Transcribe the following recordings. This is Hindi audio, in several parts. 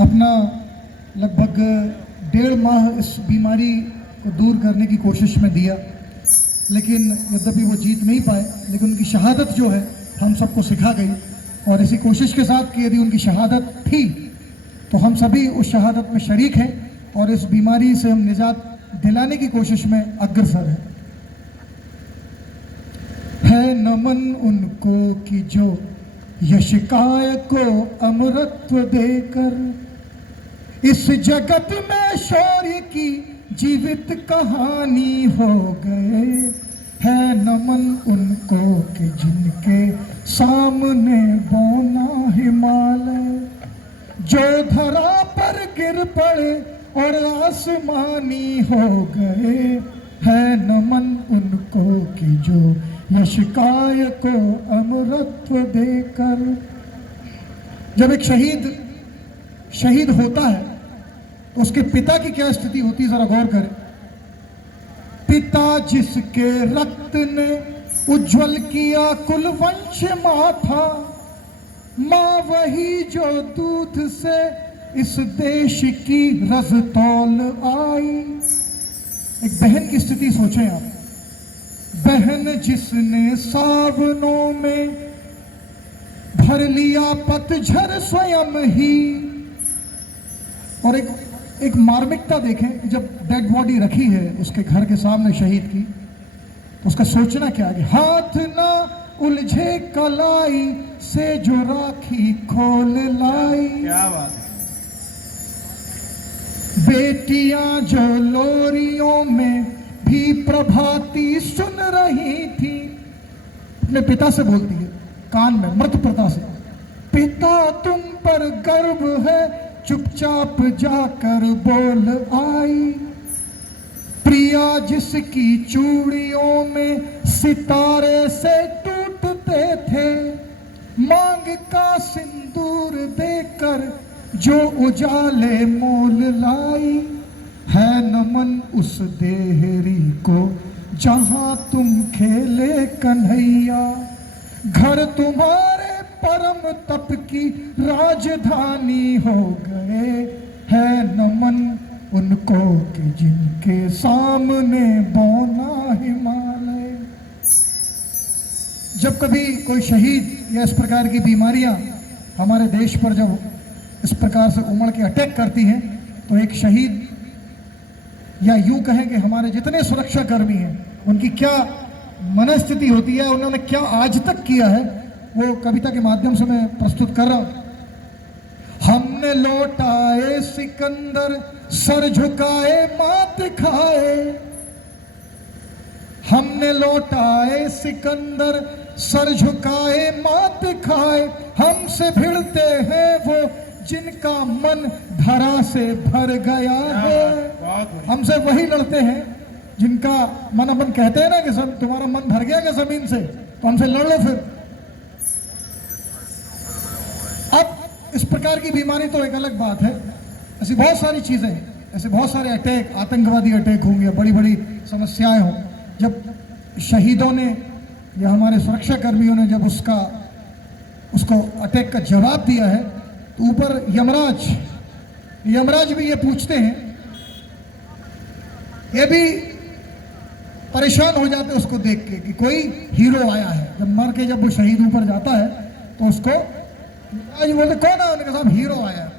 अपना लगभग 1.5 माह इस बीमारी को दूर करने की कोशिश में दिया, लेकिन यद्यपि वो जीत नहीं पाए, लेकिन उनकी शहादत जो है हम सबको सिखा गई। और इसी कोशिश के साथ कि यदि उनकी शहादत थी तो हम सभी उस शहादत में शरीक हैं और इस बीमारी से हम निजात दिलाने की कोशिश में अग्रसर हैं। है नमन उनको कि जो यशिकाय को अमरत्व देकर इस जगत में शौर्य की जीवित कहानी हो गए। है नमन उनको कि जिनके सामने बौना हिमालय जो धरा पर गिर पड़े और आसमानी हो गए। है नमन उनको कि जो यशिकाय को अमरत्व देकर। जब एक शहीद होता है तो उसके पिता की क्या स्थिति होती है, जरा गौर करें। पिता जिसके रक्त ने उज्जवल किया कुल वंश माथा, माँ वही जो दूध से इस देश की रज़तौल आई। एक बहन की स्थिति सोचें आप। बहन जिसने सावनों में भर लिया पतझर स्वयं ही। और एक मार्मिकता देखें, जब डेड बॉडी रखी है उसके घर के सामने शहीद की, तो उसका सोचना क्या है, हाथ ना उलझे कलाई से जो राखी खोल लाई। क्या बात है। बेटियां जो लोरियों में भी प्रभाती सुन रही थी, अपने पिता से बोलती है कान में मृत प्रता से, पिता तुम पर गर्व है चुपचाप जाकर बोल आई। प्रिया जिसकी चूड़ियों में सितारे से टूटते थे, मांग का सिंदूर देकर जो उजाले मोल लाई। है नमन उस देहरी को जहां तुम खेले कन्हैया, घर तुम्हारे परम तप की राजधानी हो गए। है नमन उनको कि जिनके सामने बौना हिमालय। जब कभी कोई शहीद या इस प्रकार की बीमारियां हमारे देश पर जब इस प्रकार से उमड़ के अटैक करती हैं, तो एक शहीद या यूं कहें कि हमारे जितने सुरक्षा कर्मी हैं उनकी क्या मनस्थिति होती है, उन्होंने क्या आज तक किया है, वो कविता के माध्यम से मैं प्रस्तुत कर रहा हूं। हमने लौटाए सिकंदर सर झुकाए मात खाए, हमने लौटाए सिकंदर सर झुकाए मात खाए। हमसे भिड़ते हैं वो जिनका मन धरा से भर गया है। हमसे वही लड़ते हैं जिनका मन अपन कहते हैं ना कि सब तुम्हारा मन भर गया क्या जमीन से, तो हमसे लड़ लो फिर। अब इस प्रकार की बीमारी तो एक अलग बात है, ऐसी बहुत सारी चीजें, ऐसे बहुत सारे अटैक, आतंकवादी अटैक होंगे, बड़ी बड़ी समस्याएं हों। जब शहीदों ने या हमारे सुरक्षा कर्मियों ने जब उसको अटैक का जवाब दिया है, तो ऊपर यमराज भी ये पूछते हैं, ये भी परेशान हो जाते हैं उसको देख के कि कोई हीरो आया है। जब मर के जब वो शहीद ऊपर जाता है तो उसको आज बोलते कौन है, उनके साथ हीरो आया है।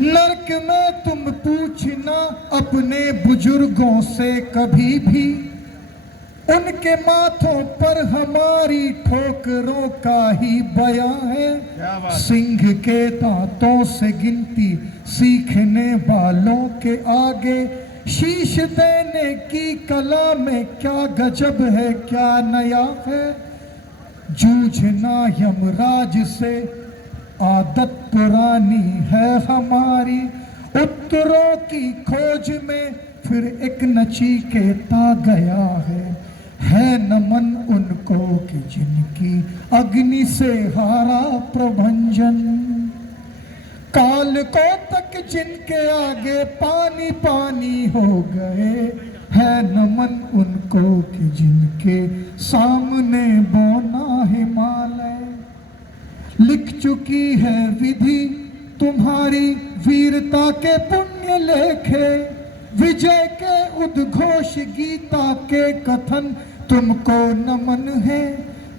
नर्क में तुम पूछना अपने बुजुर्गों से कभी भी, उनके माथों पर हमारी ठोकरों का ही बयां है। सिंह के दांतों से गिनती सीखने वालों के आगे शीश देने की कला में क्या गजब है, क्या नया है। जूझना यमराज से आदत पुरानी है हमारी, उत्तरों की खोज में फिर एक नचिकेता गया है नमन उनको कि जिनकी अग्नि से हारा प्रभंजन, काल को तक जिनके आगे पानी पानी हो गए। है नमन उनको कि जिनके सामने बौना हिमालय। लिख चुकी है विधि तुम्हारी वीरता के पुण्य लेखे, विजय के उद्घोष गीता के कथन तुमको नमन है।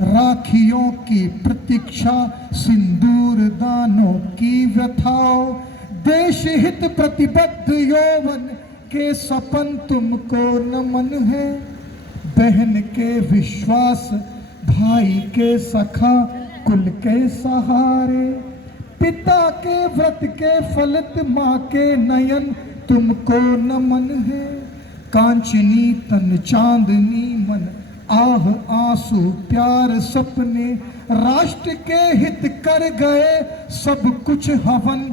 राखियों की प्रतीक्षा, सिंदूर दानों की व्यथाओं, देश हित प्रतिबद्ध यौवन के सपन तुमको नमन है। बहन के विश्वास, भाई के सखा, कुल के सहारे, पिता के व्रत के फलित, माँ के नयन तुमको नमन है। कांचनी तन चांदनी मन, आह आंसू प्यार सपने, राष्ट्र के हित कर गए सब कुछ हवन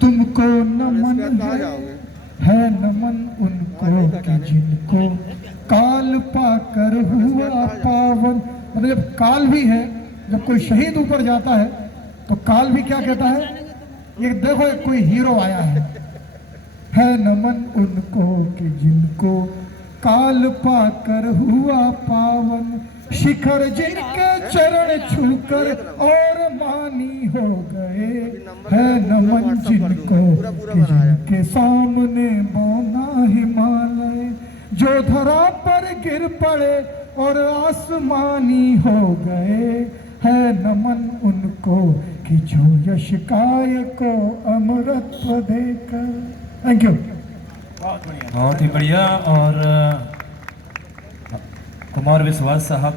तुमको नमन है नमन उनको कि जिनको काल पाकर हुआ पावन। मतलब जब काल भी है, जब कोई शहीद ऊपर जाता है तो काल भी क्या कहता है, ये देखो कोई हीरो आया है नमन उनको कि जिनको काल पाकर हुआ पावन। शिखर जिनके चरण छूकर और मानी हो गए, है नमन जिनको कि जिनके सामने बौना हिमालय। जो धरा पर गिर पड़े और आसमानी हो गए, है नमन उनको कि जो यश काय को अमरत्व देकर। Thank you. बहुत ही बढ़िया। और कुमार विश्वास साहब